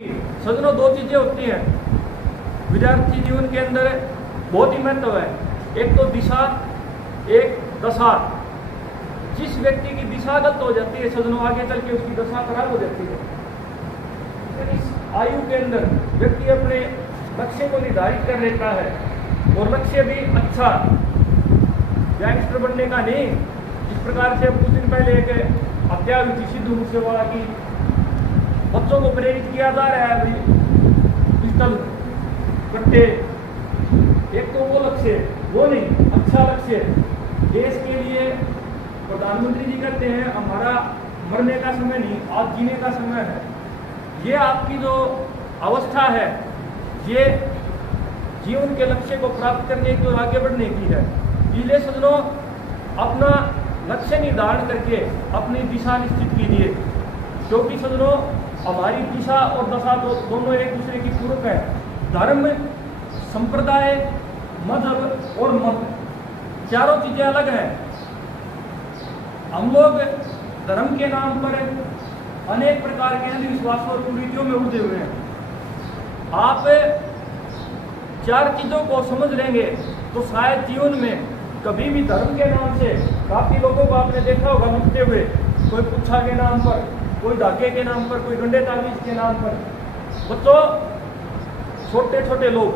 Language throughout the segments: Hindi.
सजनों, दो चीजें होती हैं विद्यार्थी जीवन के अंदर, बहुत ही महत्व है। एक तो दिशा, एक दशा। जिस व्यक्ति की दिशा गलत हो जाती है सजनों, आगे चल के उसकी दशा खराब हो जाती है। इस आयु के अंदर व्यक्ति अपने लक्ष्य को निर्धारित कर लेता है, और लक्ष्य भी अच्छा, गैंगस्टर बनने का नहीं। जिस प्रकार से कुछ दिन पहले एक हत्या हुई थी सिद्धू मूसेवाला की, बच्चों को प्रेरित किया जा रहा है पिस्टल कट्टे। एक तो वो लक्ष्य, वो नहीं, अच्छा लक्ष्य देश के लिए। प्रधानमंत्री जी कहते हैं हमारा मरने का समय नहीं, आज जीने का समय है। ये आपकी जो अवस्था है, ये जीवन के लक्ष्य को प्राप्त करने की और आगे बढ़ने की है। इसलिए सजनों, अपना लक्ष्य निर्धारण करके अपनी दिशा निश्चित कीजिए, क्योंकि सजनों हमारी दिशा और दशा दोनों एक दूसरे की पूरक है। धर्म, संप्रदाय, मजहब और मत, चारों चीजें अलग हैं। हम लोग धर्म के नाम पर अनेक प्रकार के अंधविश्वासों और कुरीतियों में उलझे हुए हैं। आप चार चीजों को समझ लेंगे तो शायद जीवन में कभी भी धर्म के नाम से, काफी लोगों को आपने देखा होगा लुटते हुए, कोई पुच्छा के नाम पर, कोई धागे के नाम पर, कोई गंडे तावीज के नाम पर। बच्चों, छोटे छोटे लोग,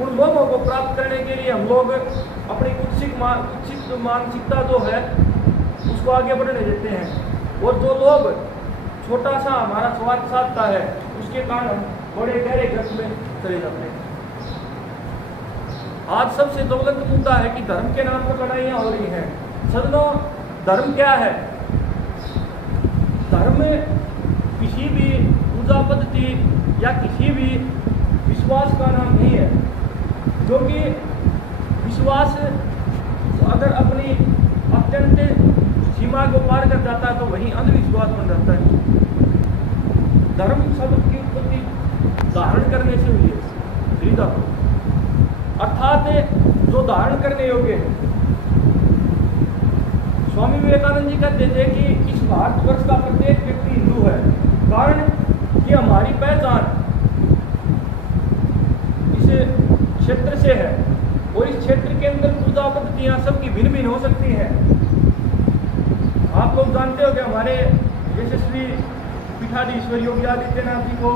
उन लोगों को प्राप्त करने के लिए हम लोग अपनी कुत्सित मानसिकता जो है उसको आगे बढ़ने देते हैं, और जो लोग छोटा सा हमारा स्वार्थ साधता है उसके कारण हम बड़े गहरे ग्रस्त में चले जाते हैं। आज सबसे ज्वलंत मुद्दा है कि धर्म के नाम पर लड़ाइयाँ हो रही हैं। सजनों, धर्म क्या है? धर्म किसी भी पूजा पद्धति या किसी भी विश्वास का नाम नहीं है, क्योंकि विश्वास अगर अपनी अत्यंत सीमा को पार कर जाता है तो वही अंधविश्वास बन जाता है। धर्म शब्द की उत्पत्ति धारण करने से हुई है, अर्थात जो धारण करने योग्य है। स्वामी विवेकानंद जी कहते थे कि इस भारतवर्ष का प्रत्येक व्यक्ति हिंदू है, कारण कि हमारी पहचान इस क्षेत्र से है, और इस क्षेत्र के अंदर पूजा पद्धतियां सबकी भिन्न भिन्न हो सकती हैं। आप लोग जानते हो कि हमारे यशस्वी पीठाधीश्वर योगी आदित्यनाथ जी को,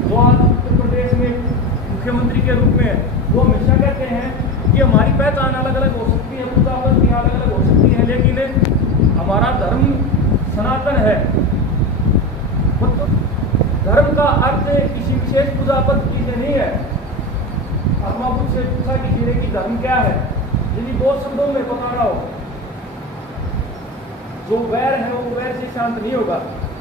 जो आज उत्तर प्रदेश में मुख्यमंत्री के रूप में, वो हमेशा कहते हैं कि हमारी पहचान अलग अलग हो सकती है, पूजा पद्धतियाँ अलग अलग हो सकती हैं, लेकिन हमारा धर्म सनातन है। धर्म का अर्थ किसी विशेष पूजा पद्धति से नहीं है। अब आप मुझसे पूछा किसी ने कि धर्म क्या है, यदि दो शब्दों में बताना हो, जो वैर है वो वैर से शांत नहीं होगा।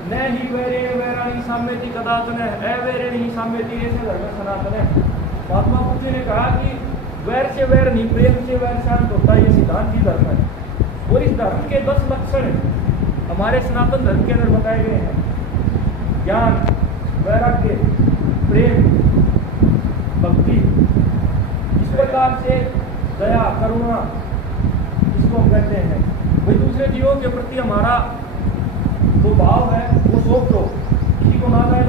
न ही वैरे वैराणी साम्यति कदाचन है, अवैरे नहीं साम्यति, ऐसे धर्म सनातन है। महात्मा बुद्ध ने कहा कि वैर से वैर नहीं, प्रेम से वैर शांत होता है, ये सिद्धांत ही धर्म है। और इस धर्म के 10 लक्षण हमारे सनातन धर्म के अंदर बताए गए हैं। ज्ञान, वैराग्य, प्रेम, भक्ति, इस प्रकार से दया, करुणा, इसको हम कहते हैं। भाई दूसरे जीवों के प्रति हमारा जो भाव है वो शोक लो, किसी को ना जाए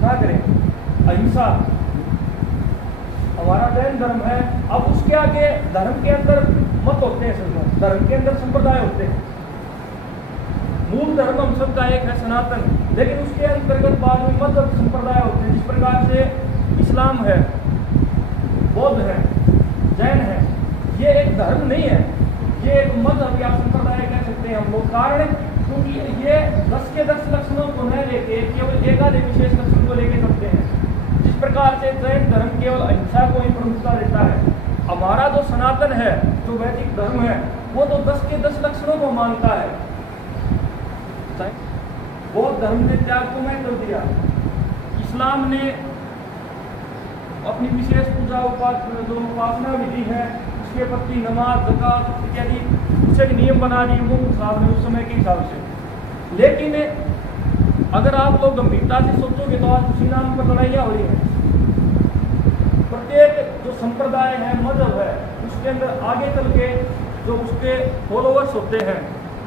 ना करें। अहिंसा हमारा जैन धर्म है। अब उसके आगे धर्म के अंदर मत होते हैं, धर्म के अंदर संप्रदाय होते हैं। मूल धर्म हम सबका एक है सनातन, लेकिन उसके अंतर्गत बाद में मत संप्रदाय होते हैं। जिस प्रकार से इस्लाम है, बौद्ध है, जैन है, ये एक धर्म नहीं है, ये एक मजहब या संप्रदाय कह सकते हैं हम लोग। कारण क्योंकि ये 10 के 10 लक्षणों को न लेके केवल एकाधिक विशेष लक्षण को लेके चलते हैं। जिस प्रकार से जैन धर्म केवल अहिंसा को ही प्रमुखता देता है, हमारा जो सनातन है, जो वैदिक धर्म है, वो तो 10 के 10 लक्षणों को मानता है। बौद्ध धर्म ने त्याग को महत्व दिया। इस्लाम ने अपनी विशेष पूजा जो उपासना विधि है उसके प्रति नमाज, ज़कात इत्यादि कुछ एक नियम बना दिए वो हिसाब में, उस समय के हिसाब से। लेकिन अगर आप लोग गंभीरता से सोचोगे तो आज उसी नाम पर लड़ाइयाँ हो रही हैं। प्रत्येक जो संप्रदाय है, मजहब है, उसके अंदर आगे चल के जो उसके फॉलोवर्स होते हैं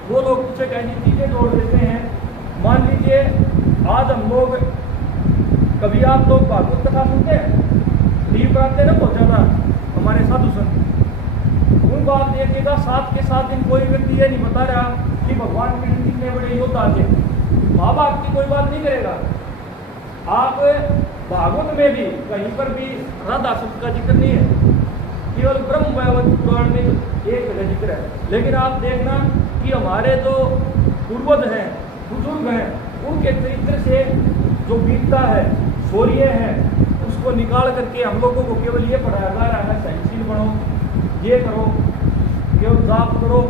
वो लोग कुछ एक ऐसी चीज़ें जोड़ देते हैं। मान लीजिए आज हम लोग भाई आप लोग भागवत कथा सुनते हैं, टीवी पर आते ना बहुत ज़्यादा हमारे साधु संत, उनको आप देखिएगा 7 के 7 दिन कोई व्यक्ति ये नहीं बता रहा कि भगवान कृष्ण कितने बड़े योद्धा थे। महाभारत की कोई बात नहीं करेगा। आप भागवत में भी कहीं पर भी राधा शब्द का जिक्र नहीं है, केवल ब्रह्म वैवर्त पुराण में एक जगह जिक्र है। लेकिन आप देखना कि हमारे जो पूर्वज हैं, बुजुर्ग हैं, उनके चरित्र से जो बीतता है, शौर्य है, उसको निकाल करके हम लोगों को केवल ये पढ़ाया जा रहा है सहनशील बनो, ये करो, केवल जाप करो।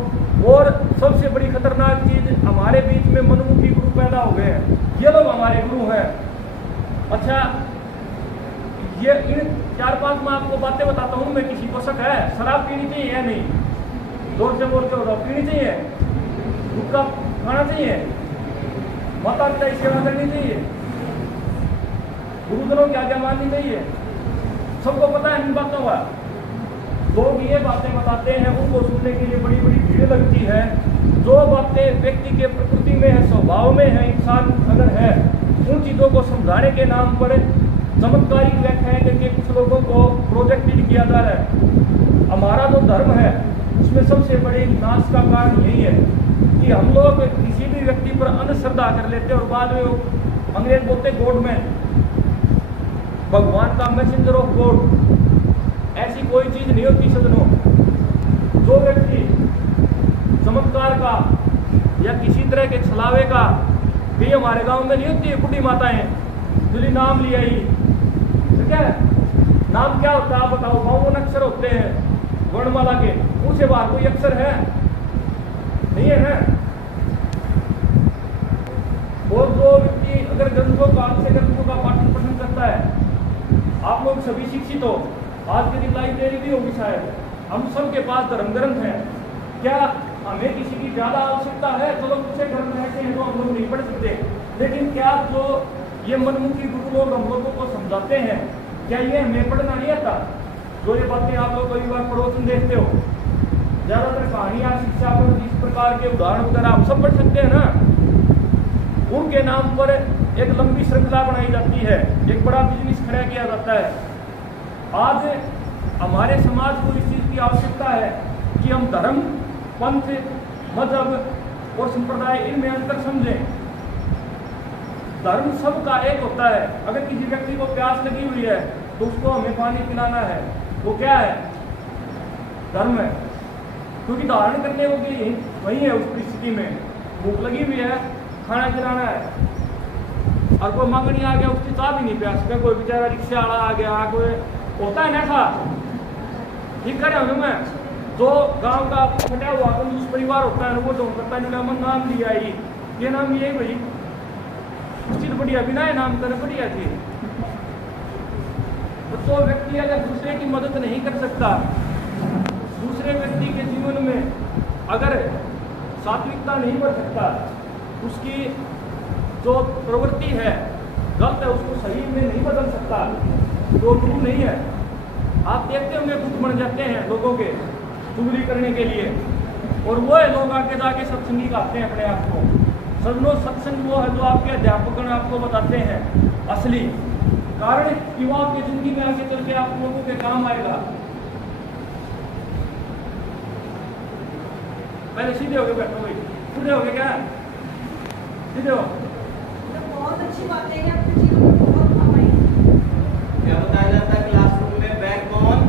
और सबसे बड़ी खतरनाक चीज, हमारे बीच में मनमुखी गुरु पैदा हो गए हैं। ये लोग हमारे गुरु हैं। अच्छा, ये इन 4-5 मैं आपको बातें बताता हूँ। मैं किसी को शक है शराब पीनी चाहिए या नहीं, जोर से बोल के बताओ, पीनी चाहिए, गुटखा खाना चाहिए, माता पिता की सेवा करनी चाहिए, गुरुजनों की आज्ञा माननी चाहिए, सबको पता है इन बातों का। लोग ये बातें बताते हैं, उनको सुनने के लिए बड़ी बड़ी भीड़ लगती है। जो बातें व्यक्ति के प्रकृति में है, स्वभाव में है, इंसान अगर है, उन चीज़ों को समझाने के नाम पर चमत्कारिक व्याख्याएं करके कुछ लोगों को प्रोजेक्टेड किया जा रहा है। हमारा जो धर्म है उसमें सबसे बड़े नाश का कारण यही है कि हम लोग किसी भी व्यक्ति पर अंधश्रद्धा कर लेते हैं और बाद में वो अंग्रेज बोलते गॉडमैन, भगवान का मैसेंजर ऑफ गॉड। ऐसी कोई चीज नहीं होती सदनों। जो व्यक्ति चमत्कार का या किसी तरह के छलावे का, भी हमारे गांव में नहीं होती है बुढ़ी माताएं, तुझे नाम लिया ही, ठीक है, नाम क्या होता है आप बताओ? 52 अक्षर होते हैं वर्णमाला के, उससे बाहर कोई अक्षर है नहीं है ना। और जो व्यक्ति अगर ग्रंथों का से ग्रंथों का पाठन पठन करता है, आप लोग सभी शिक्षित हो, आज के दिन लाइब्रेरी भी होगी शायद, हम सब के पास धर्म ग्रंथ हैं। क्या हमें किसी की ज्यादा आवश्यकता है? चलो कुछ धर्म ऐसे हैं तो हम लोग नहीं पढ़ सकते, लेकिन क्या जो ये मनमुखी गुरु लोग हम लोगों को समझाते हैं, क्या ये हमें पढ़ना नहीं आता? जो ये बातें आप लोग कई बार पड़ोसन देखते हो, ज्यादातर कहानियां, शिक्षा पर इस प्रकार के उदाहरण वगैरह हम सब पढ़ सकते हैं ना। उनके नाम पर एक लंबी श्रृंखला बनाई जाती है, एक बड़ा बिजनेस खड़ा किया जाता है। आज हमारे समाज को इस चीज की आवश्यकता है कि हम धर्म, पंथ, मजहब और संप्रदाय, इनमें अंतर समझें। धर्म सबका एक होता है। अगर किसी व्यक्ति को प्यास लगी हुई है तो उसको हमें पानी पिलाना है, वो क्या है? धर्म है, क्योंकि धारण करने को भी वही है। उस परिस्थिति में भूख लगी हुई है, खाना खिलाना है, और कोई मांगनी आ गया, उसकी चाह भी नहीं प्यास का, कोई बेचारा रिक्शा वाला आ गया, कोई होता है ना ऐसा, ठीक कर मैं जो गांव का फटा हुआ कंजूस परिवार होता है, वो तो करता है नाम लिया ही, ये नाम ये भाई चीज बढ़िया, बिना नाम कर बढ़िया थी। तो व्यक्ति अगर दूसरे की मदद नहीं कर सकता, दूसरे व्यक्ति के जीवन में अगर सात्विकता नहीं बढ़ सकता, उसकी जो प्रवृत्ति है गलत है, उसको सही में नहीं बदल सकता, तो गुरु नहीं है। आप देखते होंगे गुट बन जाते हैं लोगों के चुगली करने के लिए, और वो है लोग आगे जाके सत्संगी कहते हैं अपने आप को। सदनों सत्संग वो है जो आपके अध्यापक आपको बताते हैं असली कारण कि वो आपकी जिंदगी में आगे चल के आप लोगों के काम आएगा। पहले सीधे हो गए, बैठो भाई, सीधे हो गए क्या? सीधे हो। बहुत अच्छी बात है, आपके जीवन में बहुत काम आएगी। क्या बताया जाता है क्लासरूम में? बैकबोन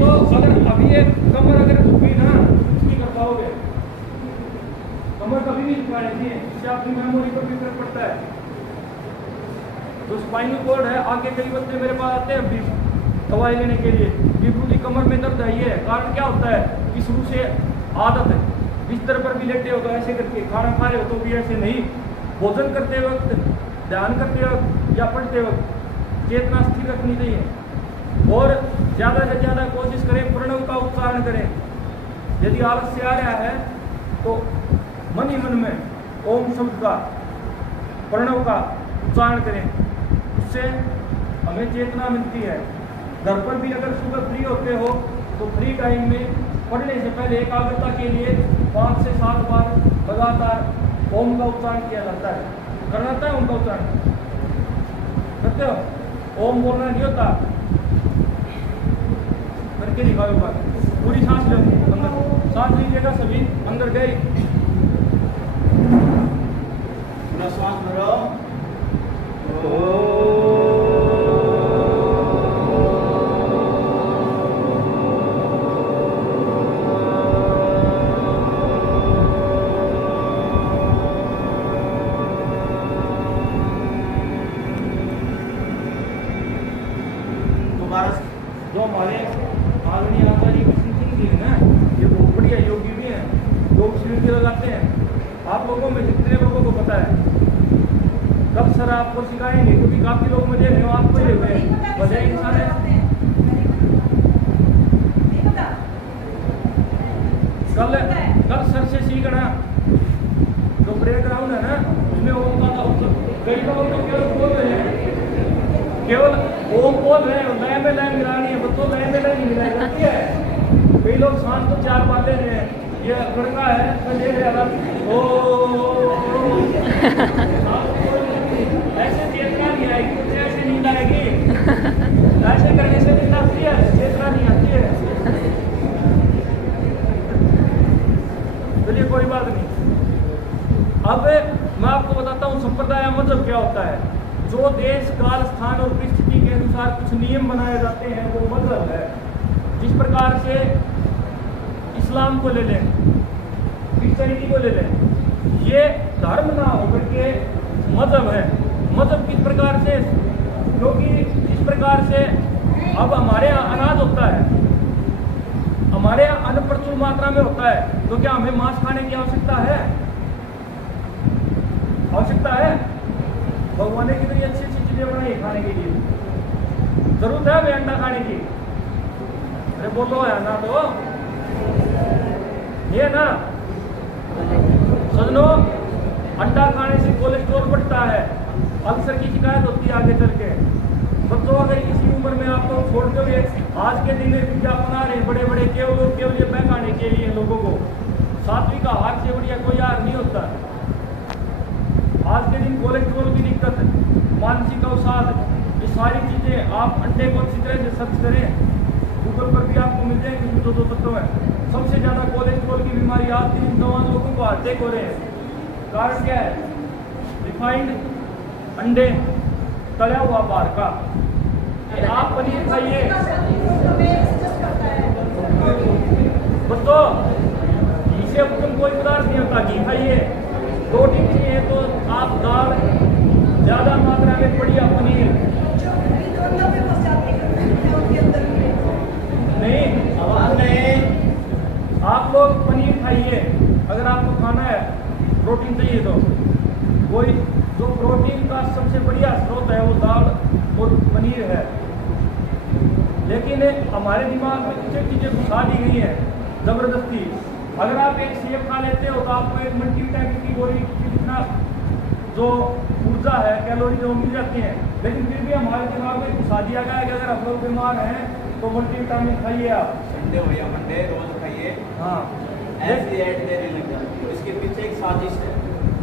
तो अगर अभी एक कमर अगर झुकी ना, कुछ नहीं कर पाओगे। कमर कभी भी झुकानी चाहिए, इससे आपकी मेमोरी पर भी फर्क पड़ता है। जो स्पाइनल कॉर्ड है, आगे कई बच्चे मेरे पास आते हैं अभी दवाई लेने के लिए, बिल्कुल कमर में दर्द है। ये कारण क्या होता है कि शुरू से आदत है, बिस्तर पर भी लेटे हो तो ऐसे करके, खाना खा रहे हो तो भी ऐसे नहीं, भोजन करते वक्त, ध्यान करते वक्त या पढ़ते वक्त चेतना स्थिर रखनी चाहिए। और ज़्यादा से ज़्यादा कोशिश करें प्रणव का उच्चारण करें। यदि आलस्य आ रहा है तो मन ही मन में ओम शब्द का, प्रणव का उच्चारण करें, उससे हमें चेतना मिलती है। घर पर भी अगर सुबह फ्री होते हो तो फ्री टाइम में पढ़ने से पहले एकाग्रता के लिए 5 से 7 बार लगातार ओम का उच्चारण किया जाता है। करना था ओम का उच्चारण? करते हो? ओम बोलना नहीं होता, करके दिखाओ एक बार। पूरी सांस लो अंदर, सांस लीजिएगा सभी, अंदर गई। पूरा श्वास भरो। जो हमारे आदरणीय आचार्य कृष्ण सिंह जी है ना, ये बहुत बढ़िया योगी भी हैं, योग शिविर भी लगाते हैं। आप लोगों में जितने लोगों को पता है, कब सर आपको सिखाएंगे, क्योंकि काफी लोग मुझे नहीं, आपको ये वजह इंसान है। कल सर से सीखना, जो ब्रेक ग्राउंड है ना, उसमें ओम का कई लोग तो केवल बोल रहे हैं, केवल ओम बोल रहे हैं, लय में लय मिलानी है, बच्चों लय में लय नहीं मिलाई जाती है। कई लोग सांस को 4 बार ले रहे हैं, ये लड़का है तो ले रहे हैं ओ ऐसे चेतना नहीं आएगी, कुछ ऐसे नींद आएगी, ऐसे करने से नींद आती है, चेतना नहीं आती है। चलिए कोई बात नहीं। अब मैं आपको बताता हूँ संप्रदाय मतलब क्या होता है। जो देश काल स्थान और परिस्थिति के अनुसार कुछ नियम बनाए जाते हैं वो मतलब है। जिस प्रकार से इस्लाम को ले लें, क्रिश्चियनिटी को ले लें, ये धर्म ना होकर के मजहब है। मजहब किस प्रकार से, क्योंकि जिस प्रकार से अब हमारे यहाँ अनाज होता है, हमारे यहाँ अन्न प्रचुर मात्रा में होता है, तो क्या हमें मांस खाने की आवश्यकता है? आवश्यकता है? भगवान ने कितनी अच्छी अच्छी चीजें बनाई खाने के लिए, जरूरत है हमें अंडा खाने की? अरे बोलो है ना, तो ये ना सजनों, अंडा खाने से कोलेस्ट्रॉल बढ़ता है, अल्सर की शिकायत होती है आगे चल के। बच्चों अगर इसी उम्र में आप लोग छोड़ के आज के दिन में पिज्जा बना रहे हैं बड़े बड़े, केवल ये बहकाने के लिए लोगों को, सात्विक आहार से बढ़िया कोई आहार नहीं होता। आज के दिन कोलेस्ट्रॉल की दिक्कत, मानसिक अवसाद, ये सारी चीजें आप अंडे को अच्छी तरह से सर्च करें, गूगल पर भी आपको मिल जाएंगे जो तत्व है। सबसे ज्यादा कोलेस्ट्रॉल की बीमारी आज के दिन जवान लोगों को अटैक हो रहे हैं। कारण क्या है? रिफाइंड अंडे, तला हुआ बाहर का। आप पनीर खाइए बच्चों, इसे उत्तम कोई पदार्थ नहीं होता, घी खाइए। प्रोटीन चाहिए तो आप दाल, ज्यादा मात्रा में बढ़िया पनीर नहीं, आवाज नहीं, आप लोग पनीर खाइए अगर आपको खाना है, प्रोटीन चाहिए तो। कोई जो प्रोटीन का सबसे बढ़िया स्रोत है वो दाल और पनीर है। लेकिन हमारे दिमाग में कुछ चीजें घुसा दी गई है जबरदस्ती। अगर आप एक सेब खा लेते हो तो आपको एक मल्टीविटामिन की गोली जितना जो ऊर्जा है, कैलोरी जो मिल जाती है, लेकिन फिर भी हमारे दिमाग में घुसा दिया गया है कि अगर आप लोग बीमार हैं तो मल्टीविटामिन खाइए आप। संडे हो या मंडे रोज खाइए। हाँ, ऐसी ऐड देने लग जाती है, इसके पीछे एक साजिश है।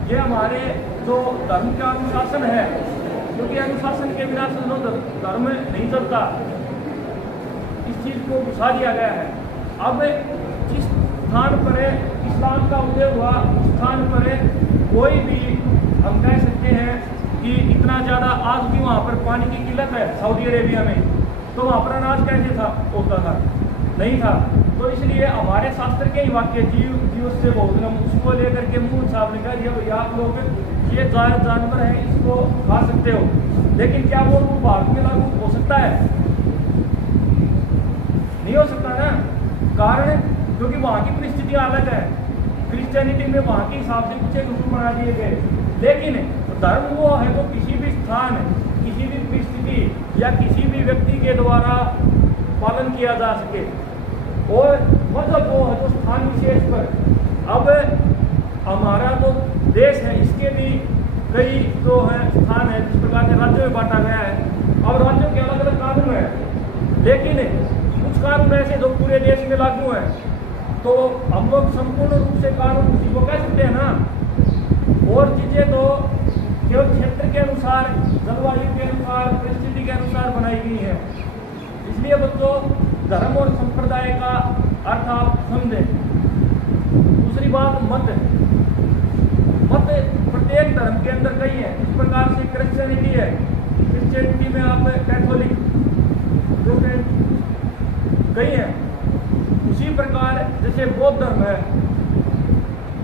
ये हमारे जो धर्म का अनुशासन है, क्योंकि अनुशासन के बिना धर्म नहीं चलता, इस चीज को घुसा दिया गया है। अब जिस स्थान पर इस्लाम का उदय हुआ, उस स्थान पर कोई भी हम कह सकते हैं कि इतना ज्यादा आज भी वहाँ पर पानी की किल्लत है सऊदी अरेबिया में, तो वहाँ पर अनाज कैसे था होता था? नहीं था। तो इसलिए हमारे शास्त्र के ही वाक्य जीव से बहुत उसको लेकर के मुंह साहब ने कहा भाई आप लोग ये जानवर है, इसको खा सकते हो, लेकिन क्या वो भारत में लागू हो सकता है? नहीं हो सकता ना। कारण क्योंकि वहाँ की परिस्थिति अलग है। क्रिश्चियनिटी में वहाँ के हिसाब से कुछ एक रूल बना दिए गए, लेकिन धर्म वो है तो किसी भी स्थान, किसी भी परिस्थिति या किसी भी व्यक्ति के द्वारा पालन किया जा सके, और मतलब वो है तो स्थान विशेष पर। अब हमारा जो देश है इसके भी कई जो है स्थान है, जिस प्रकार से राज्यों में बांटा गया है। अब राज्यों के अलग अलग कानून है, लेकिन कुछ कानून ऐसे जो पूरे देश में लागू हैं, तो हम लोग संपूर्ण रूप से कानून को कह सकते हैं ना। और चीजें तो केवल क्षेत्र के अनुसार जलवायु के अनुसार, परिस्थिति के अनुसार बनाई गई है। इसलिए बच्चों धर्म और संप्रदाय का अर्थ आप समझें। दूसरी बात मत प्रत्येक धर्म के अंदर कई है। इस प्रकार से क्रिश्चियनिटी है, क्रिश्चियनिटी में आप कैथोलिक कई है। उसी प्रकार जैसे बौद्ध धर्म है,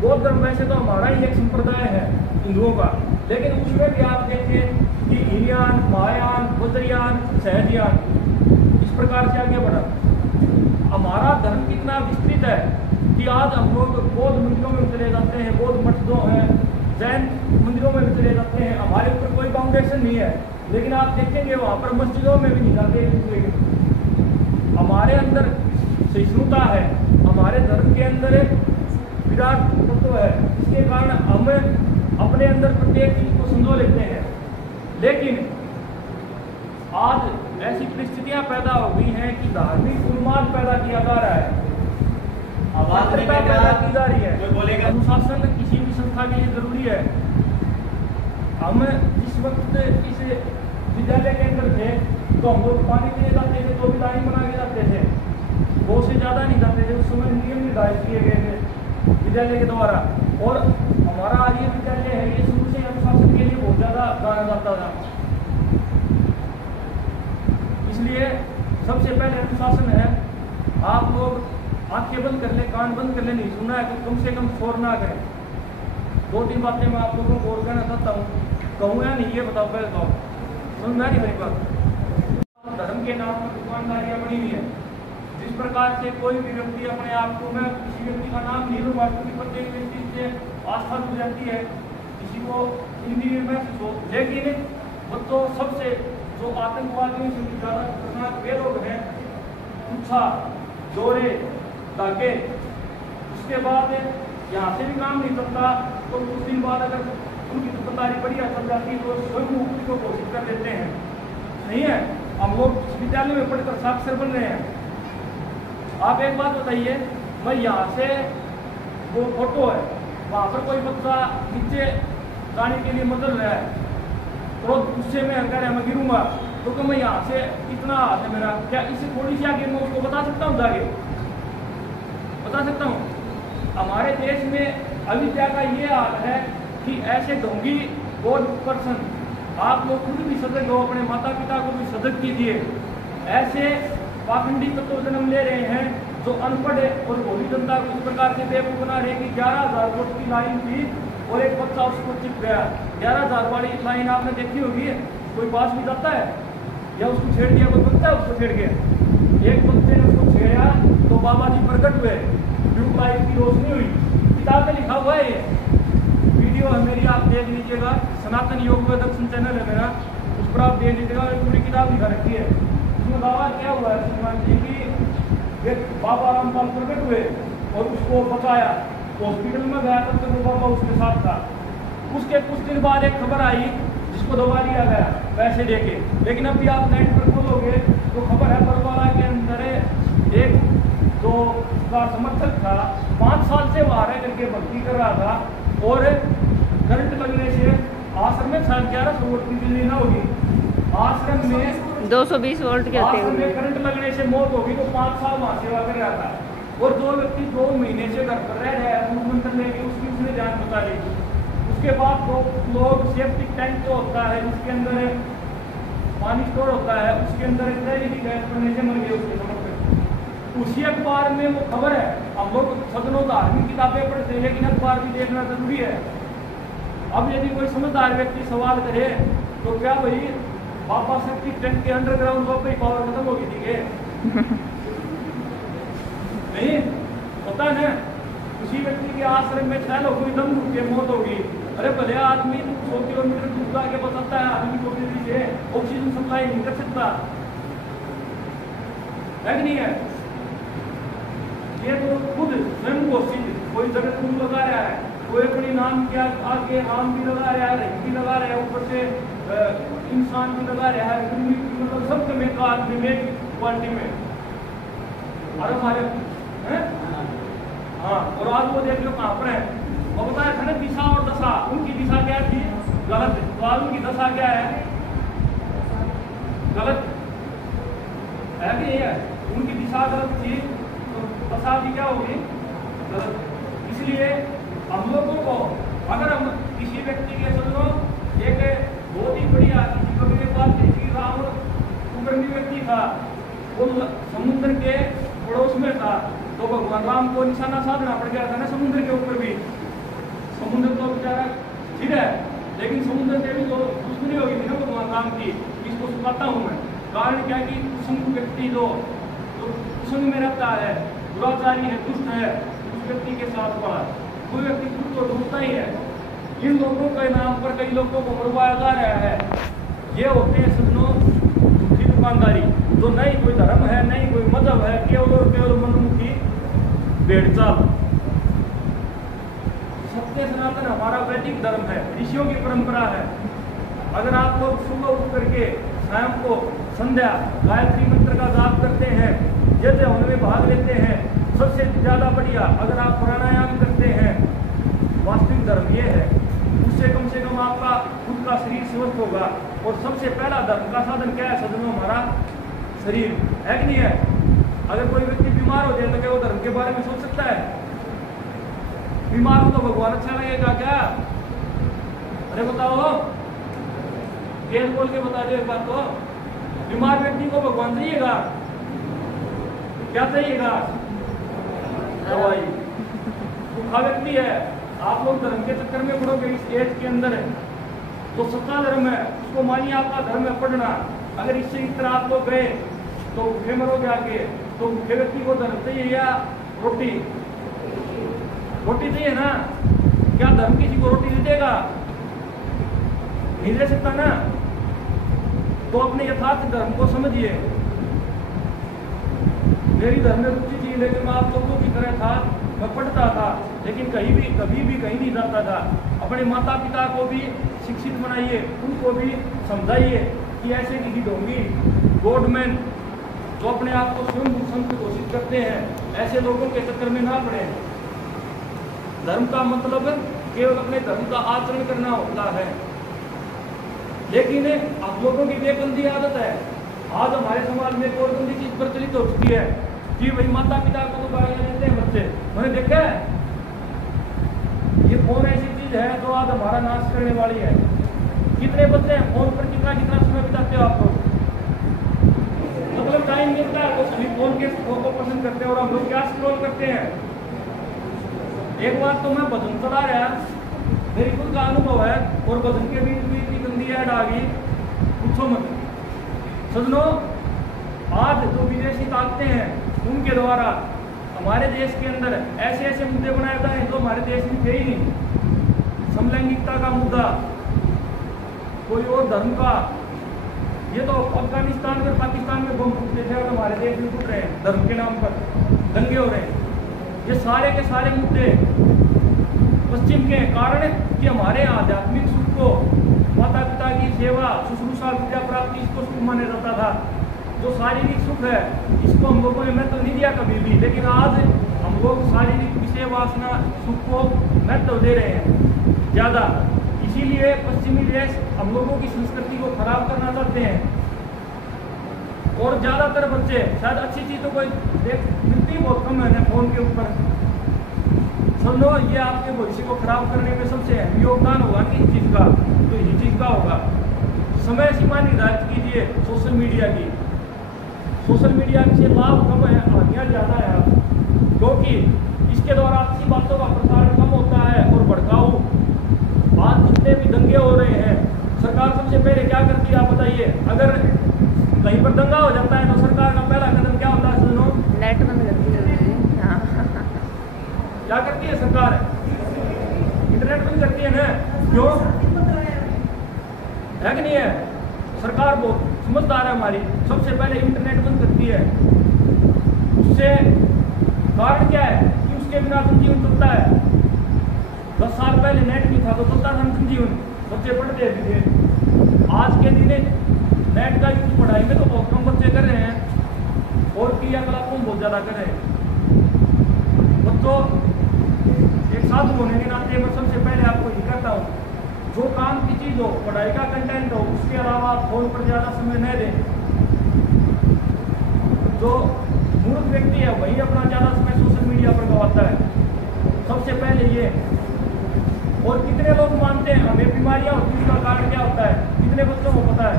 बौद्ध धर्म वैसे तो हमारा ही एक संप्रदाय है हिंदुओं का, लेकिन उसमें भी आप देखें कि हीनयान, महायान, वज्रयान, सहजयान इस प्रकार से आगे बढ़ा। हमारा धर्म कितना विस्तृत है कि आज हम लोग बौद्ध मंदिरों में चले जाते हैं, बौद्ध मठों हैं, जैन मंदिरों में भी चले जाते हैं। हमारे ऊपर कोई फाउंडेशन नहीं है, लेकिन आप देखेंगे वहाँ पर मस्जिदों में भी नहीं जाते। हमारे अंदर सहिष्णुता है, हमारे धर्म के अंदर विराट तत्व है, इसके कारण हम अपने अंदर प्रत्येक चीज को संजो लेते हैं। लेकिन आज ऐसी परिस्थितियां पैदा हो गई हैं कि धार्मिक उन्माद पैदा किया जा रहा है, पैदा की जा रही है। अनुशासन किसी भी संस्था के लिए जरूरी है। हम जिस वक्त इस विद्यालय के अंदर थे तो हम लोग पानी पीने जाते थे तो भी लाइन बना के जाते थे, 2 से ज़्यादा नहीं जाते थे। उस समय नियम निर्धारित किए गए थे विद्यालय के द्वारा, और हमारा आज ये विद्यालय है, ये शुरू से अनुशासन के लिए बहुत ज़्यादा जाना जाता था। इसलिए सबसे पहले अनुशासन है, आप लोग आंखें बंद कर ले, कान बंद कर ले, नहीं सुनना है तो कम से कम शोर ना करें। 2-3 बातें मैं आप लोगों को और कहना चाहता हूँ, कहूँ या नहीं ये बताओ पहले तो समझ में आ रही मेरी बात। धर्म के नाम पर दुकानदारियाँ बनी हुई है। जिस प्रकार से कोई भी व्यक्ति अपने आप को, मैं किसी व्यक्ति का नाम नहीं लूँगा क्योंकि प्रत्येक व्यक्ति से आस्था जुड़ जाती है, किसी को हिंदी में महसूस हो, लेकिन बच्चों सबसे जो आतंकवादियों से ज़्यादा खतरनाक वे लोग हैं, कुत्सा, डोरे, धागे। उसके बाद यहाँ से भी काम नहीं चलता तो कुछ दिन बाद अगर उनकी दुकानदारी बढ़िया चल जाती तो स्वयं मुक्ति को घोषित कर देते हैं। नहीं है, हम लोग विद्यालय में पढ़कर साक्षर बन रहे हैं। आप एक बात बताइए, मैं यहाँ से वो फोटो है, वहाँ पर कोई बच्चा नीचे जाने के लिए मदद रहा है तो उससे मैं कह रहा मैं गिरूंगा तो मैं यहाँ से इतना हाथ है मेरा, क्या इससे थोड़ी सी आगे मैं उसको बता सकता हूँ, आगे बता सकता हूँ। हमारे देश में अविद्या का ये हाल है कि ऐसे ढोंगी और पर्सन, आप लोग खुद भी सजग हो, अपने माता पिता को भी सजग कीजिए। ऐसे पाखंडी तत्व जन्म ले रहे हैं जो अनपढ़ और भोली जनता को इस प्रकार से बेवकूफ बना रहे कि 11,000 वोट की लाइन थी और एक बच्चा उसको चिप गया। 11,000 वाली लाइन आपने देखी होगी, कोई पास भी जाता है या उसको छेड़ दिया, कोई बच्चा उसको छेड़ गया। एक बच्चे ने उसको छेड़ा तो बाबा जी प्रकट हुए, ट्यूब लाइट की रोशनी हुई। किताब में लिखा हुआ है, ये वीडियो है मेरी, आप देख लीजिएगा। सनातन योग दर्शन चैनल है मेरा, उस पर आप देख लीजिएगा, पूरी किताब लिखा रखी है। उसमें दावा क्या हुआ है श्रीमान जी की बाबा रामपाल प्रकट हुए और उसको बचाया, हॉस्पिटल में गया तब तक वो बाबा उसके साथ था। उसके कुछ दिन बाद एक खबर आई जिसको दबा दिया गया पैसे देके, लेकिन अभी आप नेट पर खोलोगे तो खबर है बरवाला के अंदर एक जो उसका समर्थक था 5 साल से बाहर है करके भक्ति कर रहा था और करंट लगने से आश्रम में 1100 वोल्ट की बिजली ना होगी, आश्रम में 220 वोल्ट के आश्रम में करंट लगने से मौत होगी तो 5 साल वहाँ सेवा कर रहा था। और 2 व्यक्ति 2 महीने से घर पर रह रहे हैं, मंत्र लेके उसकी उसने जान बचा ली। उसके बाद लोग सेफ्टी टैंक जो होता है जिसके अंदर पानी स्टोर होता है, उसके अंदर जहरीली गैस पड़ने से मर गए उसके समझ। उसी अखबार में वो खबर है। हम लोग सदनों धार्मिक किताबें पढ़ते हैं लेकिन अखबार भी देखना जरूरी है। अब यदि कोई समझदार व्यक्ति सवाल करे तो क्या भाई बाबा शक्ति टैंक के अंडरग्राउंड वापस पावर खत्म होगी थी नहीं होता है ना। उसी व्यक्ति के आश्रम में 6 लोगों की दम घुट के मौत होगी। अरे भले आदमी 100 किलोमीटर दूर जाके बताता है, आदमी को बिजली से ऑक्सीजन सप्लाई नहीं कर सकता है कि नहीं है। ये तो खुद स्वयं घोषित कोई जगत गुरु लगा रहा है, कोई अपनी नाम के आगे राम भी लगा रहा है, रही भी लगा रहा है, ऊपर से इंसान भी लगा रहा है, मतलब सब में का आदमी में क्वालिटी में। और हमारे हाँ, और आज वो देख लो कहाँ पर है। और बताया था ना दिशा और दशा, उनकी दिशा क्या थी? गलत। तो आज उनकी दशा क्या है? गलत है कि नहीं है? उनकी दिशा गलत थी तो दशा भी क्या होगी? गलत। इसलिए हम लोगों को अगर हम किसी व्यक्ति के सुनो एक बहुत ही बढ़िया किसी कवि ने बात थी कि राम कुकर्मी व्यक्ति था, वो समुद्र के पड़ोस में था, तो भगवान राम को निशाना साधना पड़ गया था ना समुद्र के ऊपर भी। समुद्र तो बेचारा ठीक है, लेकिन समुद्र से भी तो दुश्मनी होगी थी ना भगवान राम की। इसको सुनाता हूँ मैं, कारण क्या कि कुसंग व्यक्ति जो कुसंग में रहता है, दुराचारी है, दुष्ट है, उस व्यक्ति के साथ पड़ा कोई व्यक्ति खुद को ढूंढता ही है। इन लोगों के नाम पर कई लोगों को मरवाया जा रहा है। ये होते हैं सजनों झूठी दुकानदारी, जो नहीं कोई धर्म है, नहीं कोई मजहब है, केवल और केवल मनमुखी भेड़चाल। सत्य सनातन हमारा वैदिक धर्म है, ऋषियों की परंपरा है। अगर आप लोग सुबह उठ करके शाम को संध्या गायत्री मंत्र का जाप करते हैं, जैसे उनमें भाग लेते हैं, सबसे ज्यादा बढ़िया अगर आप प्राणायाम करते हैं, वास्तविक धर्म ये है, उससे कम से कम आपका खुद का शरीर स्वस्थ होगा। और सबसे पहला धर्म का साधन क्या है सदनों? हमारा शरीर है कि नहीं है? अगर कोई व्यक्ति बीमार हो जाए तो क्या वो धर्म के बारे में सोच सकता है? बीमार हो तो भगवान अच्छा लगेगा क्या? अरे बताओ, तेज बोल के बता दो एक बात तो, बीमार व्यक्ति को भगवान चाहिएगा? क्या चाहिएगा? दवाई। भूखा व्यक्ति है, आप लोग धर्म के चक्कर में पड़ोगे इस एज के अंदर है, तो सच्चा धर्म है, उसको मानिए आपका धर्म है पढ़ना। अगर इससे इस तरह आप लोग गए तो भूखे मरोगे आगे। तो भूखे व्यक्ति को धर्म चाहिए या रोटी? रोटी चाहिए ना? क्या धर्म किसी को रोटी नहीं देगा? नहीं दे सकता ना? तो अपने यथार्थ धर्म को समझिए। मेरी धर्म में रुचि थी, लेकिन मैं आप लोगों की तरह था, मैं पढ़ता था, लेकिन कभी भी कहीं नहीं जाता था। अपने माता पिता को भी शिक्षित बनाइए, उनको भी समझाइए कि ऐसे की विधि होंगी। गॉडमैन जो अपने आप को स्वयं संत घोषित करते हैं, ऐसे लोगों के चक्कर में ना पड़े। धर्म का मतलब केवल अपने धर्म का आचरण करना होता है। लेकिन आप लोगों की बेबंदी आदत है। आज हमारे समाज में एक और गंदी चीज प्रचलित हो चुकी है कि भाई माता पिता को तो गालियां देते हैं बच्चे। मैंने देखा है, ये फोन ऐसी चीज है जो आज हमारा नाश करने वाली है। कितने बच्चे हैं फोन पर कितना समय बिताते हो आप लोग? मतलब टाइम मिलता है तो सभी फोन के को पसंद करते हैं, और हम लोग क्या स्क्रॉल करते हैं। एक बार तो मैं भजन चला रहा, मेरी खुद का अनुभव है, और भजन के बीच में इतनी गंदी ऐड आ गई, पूछो मत। सजनों, आज जो विदेशी ताकतें हैं उनके द्वारा हमारे देश के अंदर ऐसे ऐसे मुद्दे बनाए जाए जो हमारे देश में थे ही नहीं। समलैंगिकता का मुद्दा, कोई और धर्म का, ये तो अफगानिस्तान में पाकिस्तान में बम फूटते थे और हमारे देश में फूट रहे हैं धर्म के नाम पर, दंगे हो रहे हैं। ये सारे के सारे मुद्दे पश्चिम के कारण कि हमारे आध्यात्मिक सुख को, माता पिता की सेवा, शुश्रूषा, विद्या प्राप्ति, इसको सुख माना जाता था। जो शारीरिक सुख है इसको हम लोगों ने महत्व नहीं दिया कभी भी, लेकिन आज हम लोग शारीरिक विषय वासना सुख को महत्व दे रहे हैं ज्यादा। इसीलिए पश्चिमी देश हम लोगों की संस्कृति को खराब करना चाहते हैं। और ज्यादातर बच्चे शायद अच्छी चीजों को मिलती बहुत कम है फोन के ऊपर। समझो ये आपके भविष्य को खराब करने में सबसे अहम योगदान होगा किस चीज का, तो इसी चीज का होगा। समय सीमा निर्धारित कीजिए सोशल मीडिया की। सोशल मीडिया से लाभ कम है, हानियां ज्यादा है, क्योंकि इसके द्वारा अच्छी बातों का प्रसारण कम होता है और भड़काऊ। आज जितने भी दंगे हो रहे हैं, सरकार सबसे पहले क्या करती है आप बताइए? अगर कहीं पर दंगा हो जाता है तो सरकार का पहला कदम क्या होता है सुनो? नेट बंद करती है। क्या करती है सरकार? इंटरनेट बंद करती है ना। क्यों? है कि नहीं है? सरकार बहुत समझदार है हमारी, सबसे पहले इंटरनेट बंद करती है। उससे कारण क्या है कि उसके बिना जनजीवन चलता है। 10 साल पहले नेट नहीं था तो चलता था जनजीवन, बच्चे पढ़ते थे। आज के दिन नेट का यूज पढ़ाई में तो बहुत कम बच्चे कर रहे हैं और क्रियाकलापों में बहुत ज्यादा कर रहे हैं। बच्चों, एक साधु होने के नाते मैं सबसे पहले आपको ये कहता हूँ, जो काम की चीज हो, पढ़ाई का कंटेंट हो, उसके अलावा आप फोन पर ज्यादा समय न दें। जो मूर्ख व्यक्ति है वही अपना ज़्यादा समय सोशल मीडिया पर गवाता है, सबसे पहले ये। और कितने लोग मानते हैं हमें बीमारियां होती हैं, उसका कारण क्या होता है? कितने बच्चों को पता है?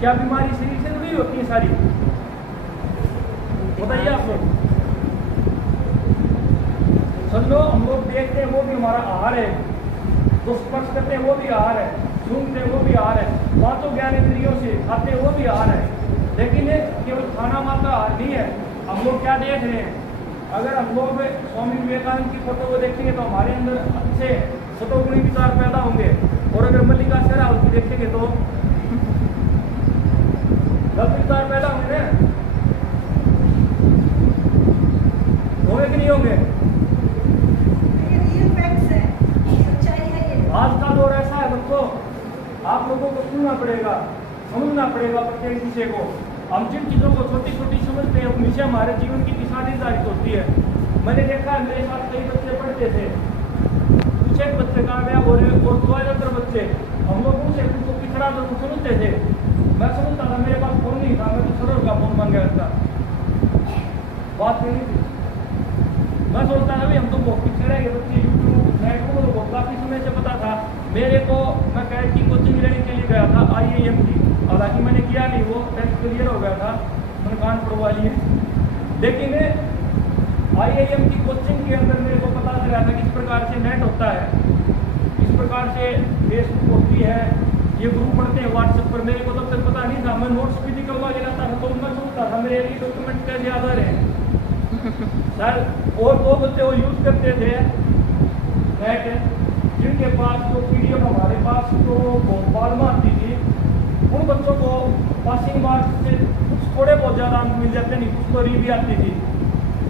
क्या बीमारी शरीर से जुड़ी होती है सारी? बताइए आप लोग। समझो हम लोग देखते हैं वो भी हमारा आहार है, जो स्पर्श करते हैं वो भी आहार है, सूंघते हैं वो भी आहार है, पांचों ज्ञान इंद्रियों से खाते हैं वो भी आहार है। लेकिन केवल खाना मात्र आहार नहीं है। हम लोग क्या देख रहे हैं? अगर हम लोग स्वामी विवेकानंद की फोटो को देखेंगे तो हमारे अंदर अच्छे सतोगुणी विचार पैदा होंगे, और अगर मल्लिका शेरावत की देखेंगे तो गलत विचार पैदा होंगे। होंगे कि नहीं होंगे? ये रियल फैक्ट्स है, सच्चाई है ये। आज का दौर ऐसा है बच्चों, आप लोगों को सुनना पड़ेगा, समझना पड़ेगा प्रत्येक विषय को। हम जिन चीज़ों को छोटी छोटी समझते हैं उनसे हमारे जीवन की दिशा निर्धारित होती है। मैंने देखा है, मेरे साथ कई बच्चे पढ़ते थे, कुछ एक बच्चे कामयाब हो रहे और 2 ज़्यादातर बच्चे हम लोग उनसे उनको पिछड़ा कर समझते थे। मैं समझता था, मेरे पास फोन नहीं था, मैं तो सरल का फोन मांग गया था, बात नहीं थी। मैं सोचता था भाई हम तो बहुत पिछड़े गए बच्चे, यूट्यूब नेट को काफ़ी समय से पता था मेरे को। मैं कैट की कोचिंग लेने के लिए गया था IIM की, हालांकि मैंने किया नहीं, वो टेस्ट क्लियर हो गया था, मैंने कान पढ़वा लिए। लेकिन IIM की कोचिंग के अंदर मेरे को पता चला था किस प्रकार से नेट होता है, किस प्रकार से फेसबुक होती है, ये ग्रुप पढ़ते हैं व्हाट्सएप पर। मेरे को तब तक पता नहीं था, मैं नोट्स भी निकलवा के लाता था तो मैं सोचता था मेरे ये डॉक्यूमेंट कैसे याद आ रहे हैं सर। और 2 बच्चे वो यूज़ करते थे नेट, जिनके पास जो PDF हमारे पास तो बहुत बाद में आती थी, उन बच्चों को पासिंग मार्क्स से कुछ थोड़े बहुत ज़्यादा अंक मिल जाते, नहीं कुछ तो री भी आती थी।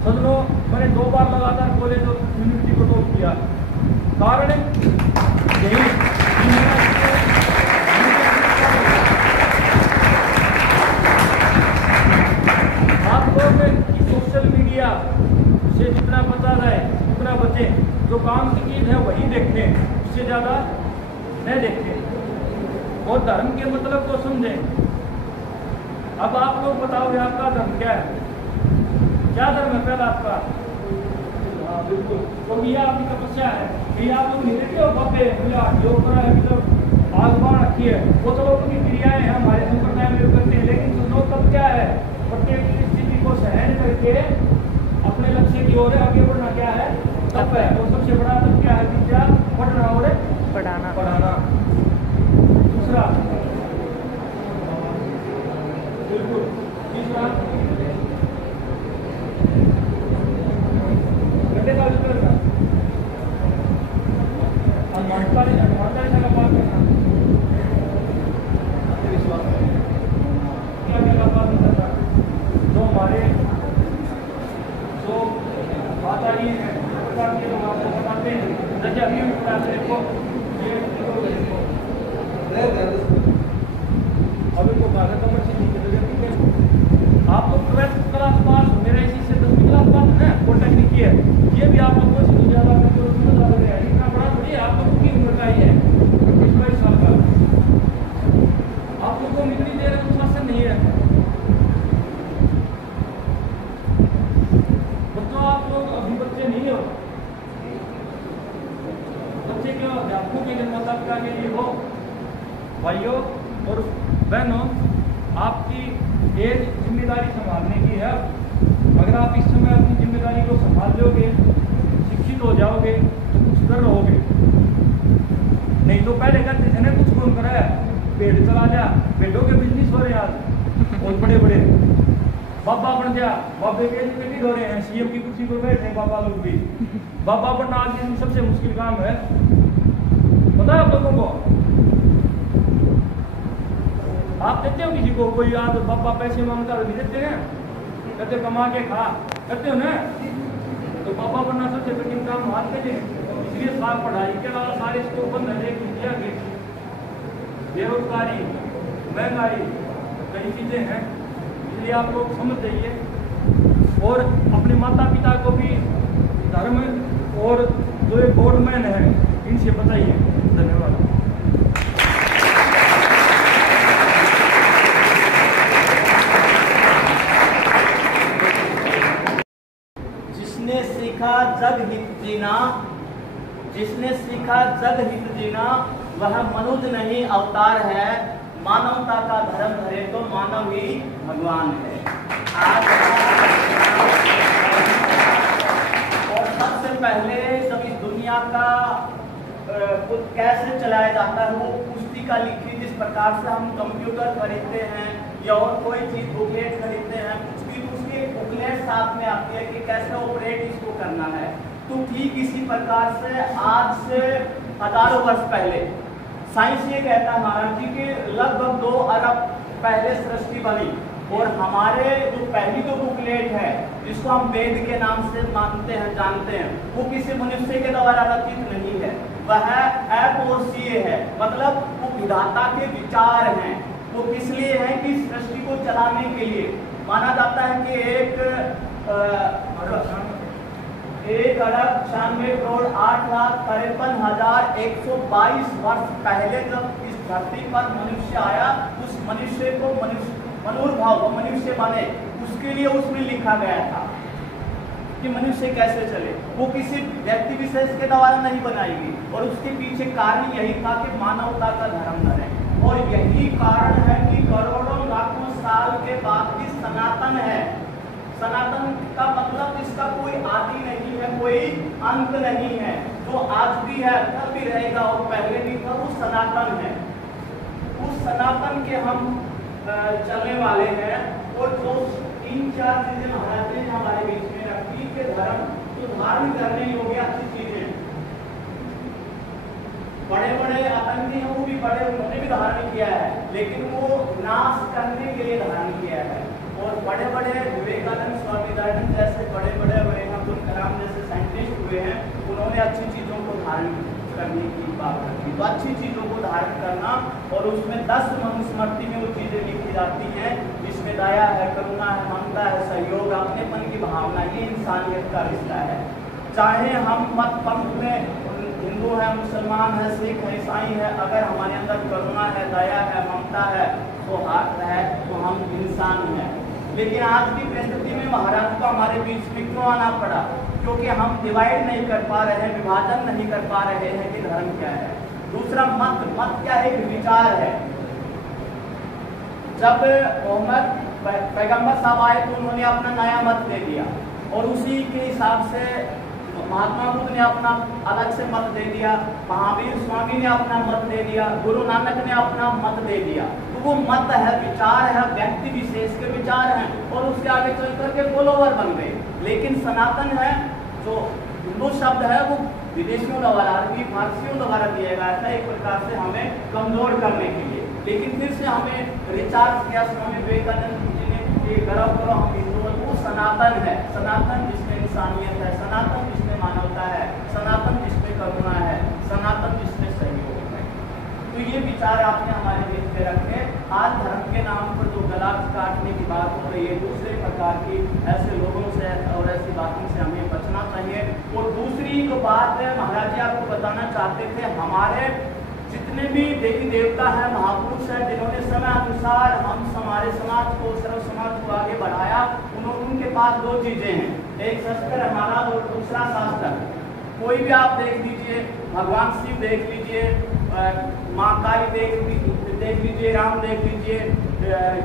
समझ लो मैंने 2 बार लगातार कॉलेज और यूनिवर्सिटी को टॉप किया। कारण यही आप लोग सोशल मीडिया से जितना बचा जाए उतना बचे। जो काम की चीज़ है वही देखें, उससे ज़्यादा नहीं देखें, और धर्म के मतलब को समझें। अब आप लोग बताओ आपका धर्म क्या है? क्या धर्म है पहला आपका? हाँ बिल्कुल, तो ये आपकी तपस्या है। ये आप लोग नहीं देखते हो बापे योग करा है, मतलब आग बाढ़ रखी है, वो तो लोग की क्रियाएं हैं हमारे संप्रदाय में करते हैं। लेकिन सुनो तब क्या है? प्रत्येक स्थिति को सहन करके अपने लक्ष्य की ओर आगे बढ़ना क्या है? तप है। और सबसे बड़ा तप क्या है? विद्या पढ़ना और पढ़ाना। दूसरा बिल्कुल, तीसरा गड्ढे का वितरण का ईमानदारी का पालन करना, विश्वास क्या क्या का पालन करना। जो हमारे जो माता जी हैं के लोग आपको बताते हैं, जैसे अभी हम बताते देखो अब इनको भागा कमर से नीचे तो ठीक है। आप लोग 12th क्लास पास, मेरा इसी से 10वीं क्लास पास है, पॉलिटेक्निक की है, ये भी आप लोग को से ज़्यादा इतना बड़ा थोड़ी है। आप लोगों की उम्र का ही है 22 साल का। आप लोग को इतनी देर अनुशासन नहीं है बच्चों। आप लोग अभी बच्चे नहीं हो, बच्चे क्यों? अध्यापकों के लिए, माता पिता के लिए हो। भाइयों और बहनों, आपकी एज जिम्मेदारी संभालने की है। अगर आप इस समय अपनी जिम्मेदारी को संभाल लोगे, शिक्षित हो जाओगे तो कुछ कर रहोगे। नहीं तो पहले कहते थे ना कुछ कौन करा है, पेड़ चला जा, पेड़ों के बिजनेस हो रहे हैं आज बहुत बड़े बड़े। बाबा बन जा, बाबे के एजुकेटेड हो रहे हैं, CM की कुर्सी पर बैठे हैं बाबा लोग भी। बाबा बनना आज दिन सबसे मुश्किल काम है, पता है आप लोगों को? आप देते हो किसी को? कोई आज बाबा पैसे मांगता है नहीं देते हैं, कहते कमा के खा, कहते हो ना। तो बाबा बनना सबसे कठिन काम हाथ में है। इसलिए साफ पढ़ाई के अलावा सारे स्कोप बंद है। इंडिया के बेरोजगारी, महंगाई, कई चीज़ें हैं, इसलिए आप लोग समझ जाइए। और अपने माता पिता को भी धर्म और जो एक गवर्नमेंट है इनसे बताइए। धन्यवाद। जग हित जीना, जिसने सीखा जग हित जीना, वह मनुष्य नहीं अवतार है। मानवता का धर्म धरे तो मानव ही भगवान है। और सबसे पहले जब इस दुनिया का कुछ कैसे चलाया जाता है, वो पुस्तिका लिखी, जिस प्रकार से हम कंप्यूटर खरीदते हैं या और कोई चीज बुकलेट खरीदते हैं, कुछ भी उसकी बुकलेट साथ में आती है कि कैसे ऑपरेट इसको करना है। तो ठीक इसी प्रकार से आज से हजारों वर्ष पहले साइंस ये कहता है महाराज जी कि लगभग 2 अरब पहले सृष्टि बनी, और हमारे जो पहली जो बुकलेट है जिसको हम वेद के नाम से मानते हैं, जानते हैं, वो किसी मनुष्य के द्वारा रचित नहीं है, वह ऐप और सीए है। मतलब वो विधाता के विचार हैं। वो किस लिए है कि सृष्टि को चलाने के लिए। माना जाता है कि 1,96,8,53,122 वर्ष पहले जब इस धरती पर मनुष्य आया, उस मनुष्य को मनुर्भाव मनुष्य बने, उसके लिए उसमें लिखा गया था कि मनुष्य कैसे चले। वो किसी व्यक्ति विशेष के द्वारा नहीं बनाएगी, और उसके पीछे कारण यही था कि मानवता का धर्म धरे। और यही कारण है कि करोड़ों लाखों साल के बाद भी सनातन है। सनातन का मतलब इसका कोई आदि नहीं है, कोई अंत नहीं है। जो आज भी है, कल भी रहेगा और पहले भी था, वो सनातन है। उस सनातन के हम चलने वाले हैं। और जो 3-4 चीजें महाराज ने हमारे बीच में रखी कि धर्म तो धारण करने योग्य अच्छी चीजें। बड़े बड़े आतंकी हैं, वो भी बड़े, उन्होंने भी धारण किया है, लेकिन वो नाश करने के लिए धारण किया है। और बड़े बड़े विवेकानंद, स्वामी दयानंद जैसे बड़े बड़े अब्दुल कलाम जैसे साइंटिस्ट हुए हैं, उन्होंने अच्छी चीजों को धारण करने की बात रखी। तो अच्छी चीजों को धारण करना, और उसमें 10 मनुस्मृति में वो चीजें लिखी जाती हैं जिसमें दया है, करुणा है, ममता है, सहयोग, अपनेपन की भावना, ये इंसानियत का रिश्ता है। चाहे हम मत पंथ में हिंदू है, मुसलमान है, सिख है, ईसाई है, अगर हमारे अंदर करुणा है, दया है, ममता है, सौहार्द है, तो हम इंसान हैं। लेकिन आज की परिस्थिति में महाराज को हमारे बीच में क्यों आना पड़ा? क्योंकि हम डिवाइड नहीं कर पा रहे हैं, विभाजन नहीं कर पा रहे हैं कि धर्म क्या है। दूसरा मत क्या है? एक विचार है। जब मोहम्मद पैगंबर साहब आए तो उन्होंने अपना नया मत दे दिया, और उसी के हिसाब से महात्मा बुद्ध ने अपना अलग से मत दे दिया, महावीर स्वामी ने अपना मत दे दिया, गुरु नानक ने अपना मत दे दिया। तो वो मत है, विचार है, व्यक्ति विशेष के विचार हैं, और उसके आगे चल करके फॉलोवर बन गए। लेकिन सनातन है, जो हिंदू शब्द है, वो विदेशियों द्वारा, अरबी फारसियों द्वारा दिया गया था, एक प्रकार से हमें कमजोर करने के लिए। लेकिन फिर से हमें रिचार्ज किया स्वामी विवेकानंद जी ने कि गर्व करो हम हिंदू हैं। वो सनातन है, सनातन जिसमें इंसानियत है, सनातन जिसमें मानवता है, सनातन जिसमें करुणा है, सनातन जिसमें सहयोग है। तो ये विचार आपने हमारे बीच में रखे। आज धर्म के नाम पर जो गला काटने की बात हो रही है, दूसरे प्रकार की ऐसे लोगों से और ऐसी बातों से हमें बचना चाहिए। और दूसरी जो बात है महाराज जी आपको बताना चाहते थे, हमारे जितने भी देवी देवता हैं, महापुरुष हैं, जिन्होंने समय अनुसार हमारे समाज को, सर्व समाज को आगे बढ़ाया, उनके पास 2 चीजें हैं, एक शस्त्र हमारा और दूसरा शास्त्र। कोई भी आप देख लीजिए, भगवान शिव देख लीजिए, माँ काली देख लीजिए, राम देख लीजिए,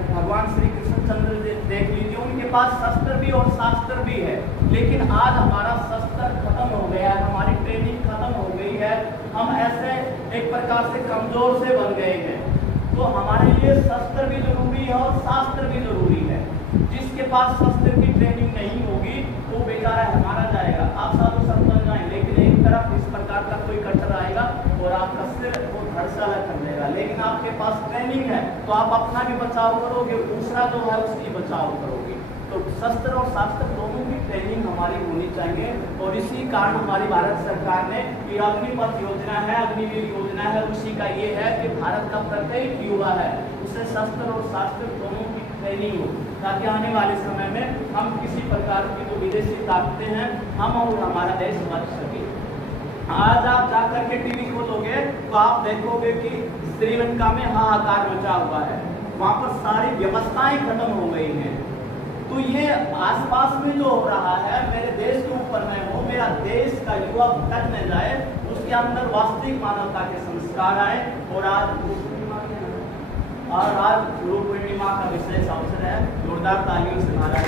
भगवान श्री कृष्णचंद्र देख लीजिए, उनके पास शस्त्र भी और शास्त्र भी है। लेकिन आज हमारा शस्त्र खत्म हो गया है, हमारी ट्रेनिंग खत्म हो गई है, हम ऐसे एक प्रकार से कमजोर से बन गए हैं। तो हमारे लिए शस्त्र भी जरूरी है और शास्त्र भी जरूरी है। जिसके पास शस्त्र की ट्रेनिंग नहीं होगी वो बेचारा मारा जाएगा। आप साधु संत बन जाएं, लेकिन एक तरफ इस प्रकार का कोई कट्टर आएगा और आपका सिर वो धड़साला कर देगा। लेकिन आपके पास ट्रेनिंग है तो आप अपना भी बचाव करोगे, दूसरा जो है उसकी बचाव करोगे। तो शस्त्र और शास्त्र दोनों की ट्रेनिंग हमारी होनी चाहिए। और इसी कारण हमारी भारत सरकार ने ये अग्निपथ योजना है, अग्निवीर योजना है, उसी का ये है कि भारत का प्रत्येक युवा है उसे शस्त्र और शास्त्र दोनों की ट्रेनिंग हो, ताकि आने वाले समय में हम किसी प्रकार की जो विदेशी ताकतें हैं, हम और हमारा देश बच सके। आज आप जाकर के टीवी खोलोगे तो आप देखोगे कि श्रीलंका में हाहाकार मचा हुआ है, वहां पर सारी व्यवस्थाएं खत्म हो गई हैं। तो ये आसपास में जो हो रहा है, मेरे देश के ऊपर मैं हूँ, मेरा देश का युवा भटक न जाए, उसके अंदर वास्तविक मानवता के संस्कार आए। और आज गुरु पूर्णिमा का विशेष अवसर है। जोरदार तालियों से महाराज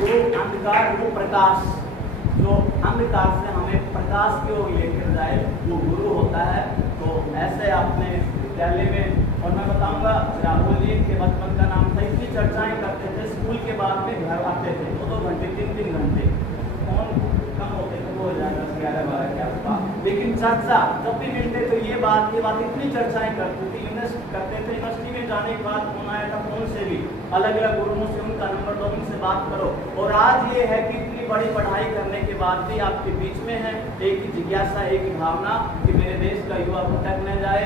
वो अंधकार वो प्रकाश, जो अंधकार से हमें प्रकाश की ओर लेकर जाए, वो गुरु होता है। तो ऐसे अपने विद्यालय में, और मैं बताऊंगा राहुल जी के बचपन का नाम था, इतनी चर्चाएं करते थे, स्कूल के बाद में घर आते थे 2-2 घंटे 3-3 घंटे, फोन कम होते थे, 11-12 के आसपास, लेकिन चर्चा जब भी मिलते तो ये बात इतनी चर्चाएं करते थे। यूनिवर्सिटी में जाने के बाद फोन आया था, फोन से भी अलग अलग गुरुओं से उनका नंबर दो, उनसे बात करो। और आज ये है कि इतनी बड़ी पढ़ाई करने के बाद भी आपके बीच में है एक ही जिज्ञासा, एक ही भावना कि मेरे देश का युवा भटक न जाए।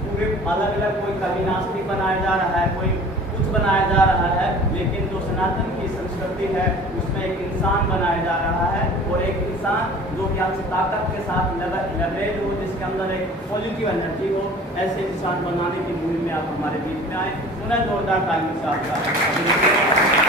पूरे अलग अलग, कोई कभी नास्तिक बनाया जा रहा है, कोई कुछ बनाया जा रहा है, लेकिन जो सनातन की संस्कृति है उसमें एक इंसान बनाया जा रहा है, और एक इंसान जो कि आपसे ताकत के साथ लेवरेज हो, जिसके अंदर एक पॉजिटिव एनर्जी हो, ऐसे इंसान बनाने की मुहिम में आप हमारे बीच में आए। उन्हें जोरदार तालियों से आपका